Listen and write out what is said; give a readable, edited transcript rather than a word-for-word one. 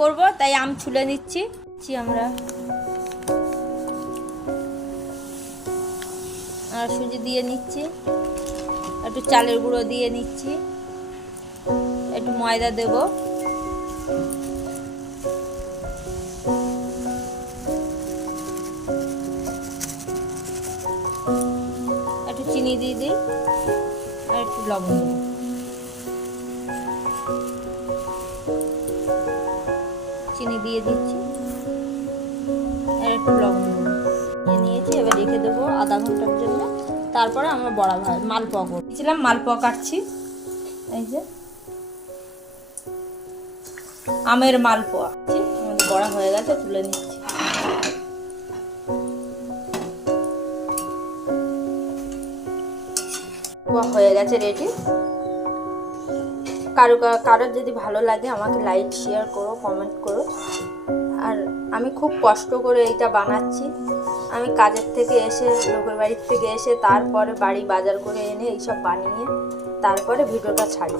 করবো তাই আম ছুলে নিচ্ছি আমরা। আর সুজি দিয়ে নিচ্ছি, একটু চালের গুঁড়ো দিয়ে নিচ্ছি, একটু ময়দা দেব, একটু চিনি দিয়ে দিই আর একটু লবণ দেব। চিনি দিয়ে দিচ্ছি আর একটু লবণ দিয়ে নিয়েছি। এবার রেখে দেবো আধা ঘন্টার জন্য, তারপরে আমরা বড়া মালপোয়া করছিলাম। মালপোয়া কাটছি, এই যে আমের মালপোয়া বড়া হয়ে গেছে, তুলে নিচ্ছি। হয়ে গেছে রেডি। কারোর যদি ভালো লাগে আমাকে লাইক শেয়ার করো, কমেন্ট করো। আর আমি খুব কষ্ট করে এইটা বানাচ্ছি। আমি কাজের থেকে এসে, লোকের বাড়ির থেকে এসে তারপরে বাড়ি বাজার করে এনে এইসব বানিয়ে তারপরে ভিডিওটা ছাড়ি।